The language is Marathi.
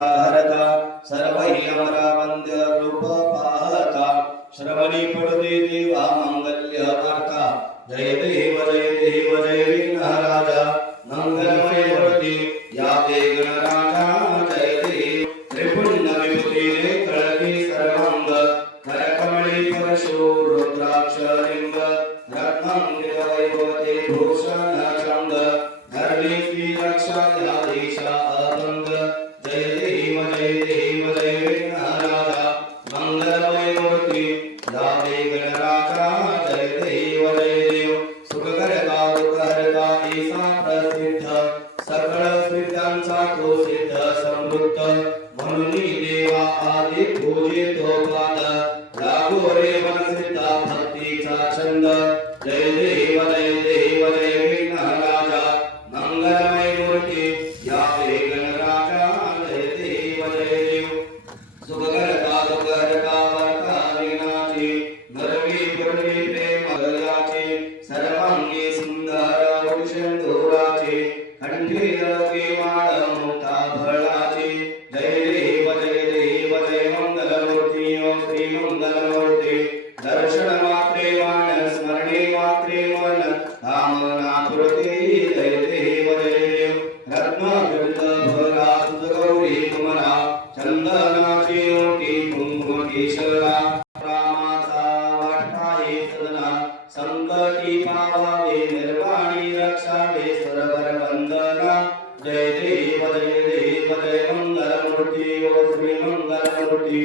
हरता सर्वहि अमरावंद्य रूप पाहता श्रवणी पडते देवा मंगल्य वार्ता जय देव जय विघ्नराजा मंगलमय मूर्ती या ते गणराजा जय देव त्रिपुंड विभूतीने कळकी सर्वांग करकमळी परशु रुद्राक्ष लिंग रत्नांकित वैभवते भूषण चंद धरणी श्री रक्षा ध्यादेशा अभंग जय देव जय विघ्नराजा मंगलमय मूर्ती या ते गणराजा जय देव सुखकरता दुःखहरता ईसा प्रसिद्ध सकळ सिद्धांचा तो सिद्ध समृद्ध म्हणून देवा आदि पूजितो पाद लागो रे मनसिद्धा भक्तीचा छंद जय देव जय विघ्नराजा मंगलमय मूर्ती या ते गणराजा जय देव सुखकरता दुःखहरता वर्ता विघ्नाची नरवी पूर्वी प्रेम हृदयाची सर्वांगी सुंदर भूषणधुराची कंठी लकी माळ मुक्ता भरणाची जय देव जय मंगलमूर्ती ओम श्री मंगलमूर्ती दर्शन मात्रे मान स्मरणे मात्रे मन कामना पूर्ती जय देव रत्न गंध भरा तुझ गौरी कुमरा चंदनाची ओटी कुंकुमटी शरा रामाचा वाटाई सदना संकटी पावावे निर्वाणी रक्षावे सरवर वंदना जय देव जय मंगलमूर्ती ओ श्री मंगलमूर्ती